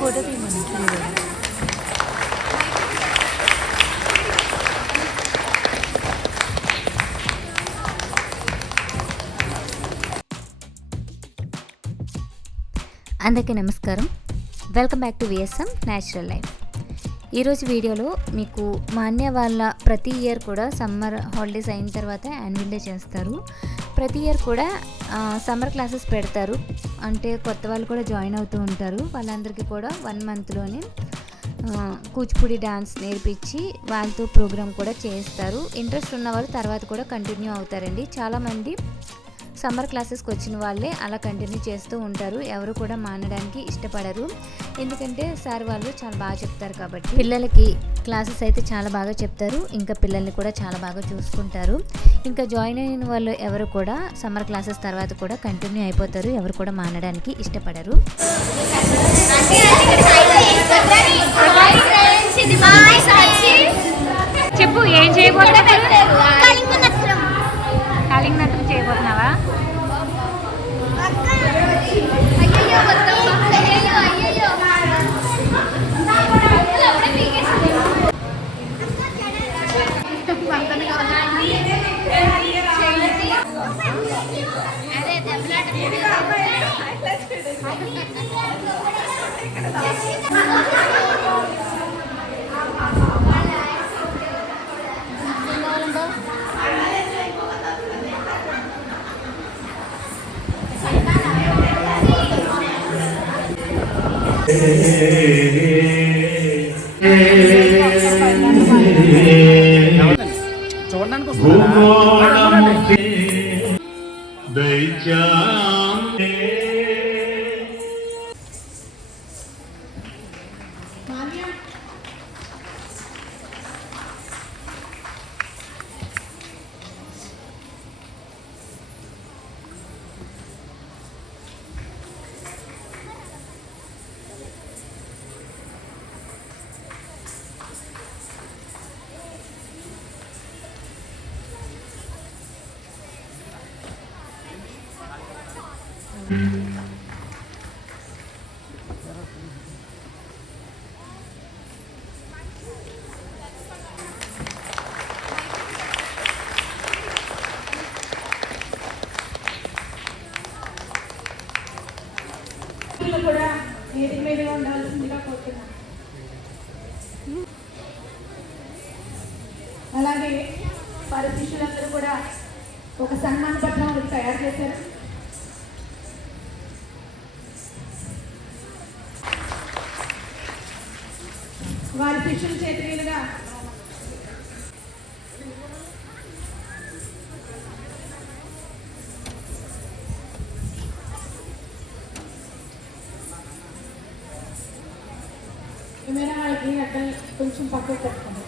Photo తీయమని అందరికీ నమస్కారం. Welcome back to VSM natural life. ఈరోజు వీడియోలో మీకు మా అన్నయ్య వాళ్ళ ప్రతి ఇయర్ కూడా సమ్మర్ హాలిడేస్ అయిన తర్వాత యాన్యువల్ డే చేస్తారు. ప్రతి ఇయర్ కూడా సమ్మర్ క్లాసెస్ పెడతారు. అంటే కొత్త వాళ్ళు కూడా జాయిన్ అవుతూ ఉంటారు. వాళ్ళందరికీ కూడా 1 మంత్లోనే కూచిపూడి డాన్స్ నేర్పించి వాళ్ళతో ప్రోగ్రామ్ కూడా చేస్తారు. ఇంట్రెస్ట్ ఉన్నవాళ్ళు తర్వాత కూడా కంటిన్యూ అవుతారండి. చాలామంది సమ్మర్ క్లాసెస్కి వచ్చిన వాళ్ళే అలా కంటిన్యూ చేస్తూ ఉంటారు. ఎవరు కూడా మానడానికి ఇష్టపడరు. ఎందుకంటే సార్ వాళ్ళు చాలా బాగా చెప్తారు కాబట్టి. పిల్లలకి క్లాసెస్ అయితే చాలా బాగా చెప్తారు. ఇంకా పిల్లల్ని కూడా చాలా బాగా చూసుకుంటారు. ఇంకా జాయిన్ అయిన వాళ్ళు ఎవరు కూడా సమ్మర్ క్లాసెస్ తర్వాత కూడా కంటిన్యూ అయిపోతారు. ఎవరు కూడా మానడానికి ఇష్టపడరు. చెప్పు, ఏం చేయబోతున్నావు? కాలింగ్ నృత్యం చేయబోతున్నావా? కూడా వేదిక మీద ఉండాల్సిందిగా కోరుతున్నాను. అలాగే వారి శిష్యులందరూ కూడా ఒక సన్మాన పత్రం తయారు చేశారు. వారి శిష్యుల చేతి మీదుగా ఏమైనా వాళ్ళకి అక్కడ కొంచెం పక్కకు పెట్టుకోండి.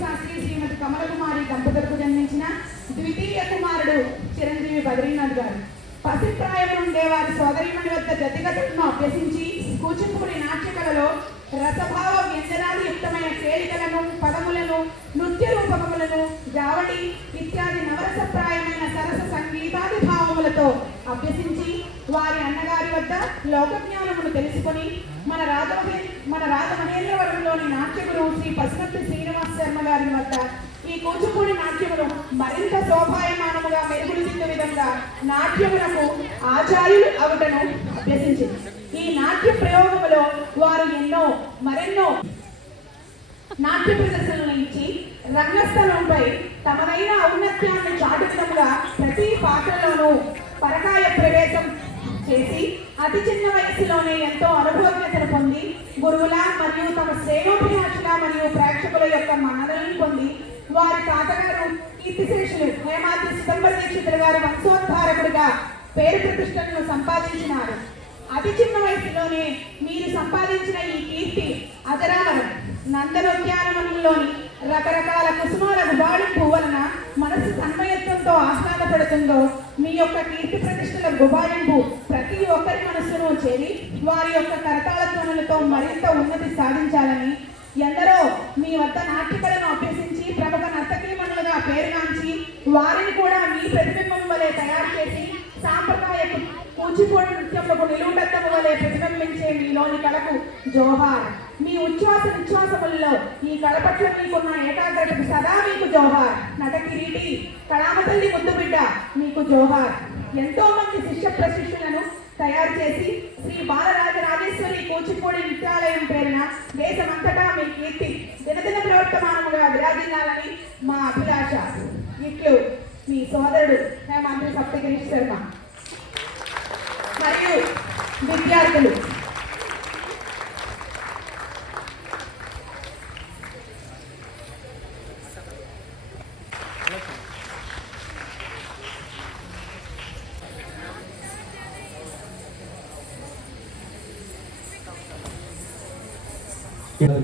శాస్త్రి శ్రీమతి కమలకుమారి దంపతులకు జన్మించిన ద్వితీయ కుమారుడు చిరంజీవి బద్రీనాథ్ గారు పసిప్రాయం నుండే వారి సోదరిమణి వద్ద జతిగతులను అభ్యసించి కూచిపూడి నాట్యకళలో రసభావ వ్యంజనాది యుక్తమైన కేలికలను, పదములను, నృత్య రూపకములను, జావళి ఇత్యాది నవరసప్రాయమైన సరస సంగీతాది భావములతో అభ్యసించి వారి అన్నగారి వద్ద లోకజ్ఞానమును తెలుసుకొని మన రాజమహేంద్రవరంలోని నాట్య గురువు శ్రీ పసుమర్తి శ్రీనివాస శర్మ గారి వద్ద ఈ కూచిపూడి నాట్యములు మరింత శోభాయమానముగా మెరుగుదిద్దు విధంగా నాట్యములకు ఆచార్యులు అవుటను అభ్యసించింది. ఈ నాట్య ప్రయోగములో వారు మరెన్నో నాట్య ప్రదర్శనలు ఇచ్చి రంగస్థలంపై తమదైన ఔన్నత్యాన్ని చాటు విధంగా ప్రతి పాత్రలోనూ పరకాయ ప్రవేశం చేసి అతి చిన్న వయసులోనే ఎంతో అనుభవజ్ఞతను పొంది గురువుల మరియు తమ శ్రేయోభిలాషుల మరియు ప్రేక్షకుల యొక్క మన్ననలను పొంది వారి తాతగారు కీర్తిశేషులు హేమాద్రి చిదంబర దీక్షితులు గారు వంశోద్ధారకుడిగా పేరు ప్రతిష్టలను సంపాదించినారు. అతి చిన్న వయసులోనే మీరు సంపాదించిన ఈ కీర్తి అజరామరం. నందనోద్యానవనంలోని రకరకాల కుసుమాల గుబాళింపు వలన మనసు తన్మయత్వంతో ఆహ్లాదపడుతుందో మీ యొక్క కీర్తి ప్రతిష్టల గుబాళింపు ప్రతి ఒక్కరి మనస్సును చేరి వారి యొక్క కరతాళ ధ్వనులతో మరింత ఉన్నతి సాధించాలని, ఎందరో మీ వద్ద నాట్యకళను అభ్యసించి ప్రముఖ నర్తకీమణులుగా పేరుగాంచి వారిని కూడా మీ ప్రతిబింబం వలె తయారు చేసి సాంప్రదాయ కూచిపూడి నృత్యములకు నిలువుటద్దము వలె ప్రతిబింబించే మీలోని కళకు జోహార్. మీ ఉచ్ఛ్వాస నిశ్వాసములలో ఈ కళ పట్ల మీకున్న ఏకాగ్రతకు సదా మీకు జోహార్. నట కిరీటి కళామతల్లి ముద్దు బిడ్డ మీకు జోహార్. ఎంతో మంది శిష్య ప్రశిష్యులను తయారు చేసి శ్రీ బాలరాజరాజేశ్వరి కూచిపూడి నృత్యాలయం పేరున దేశమంతటా మీ కీర్తి దినదిన ప్రవర్తమానముగా విరాజిల్లాలని మా అభిలాష. ఇట్లు మీ సోదరుడు హేమాద్రి సప్తగిరీష్ శర్మ మరియు విద్యార్థులు.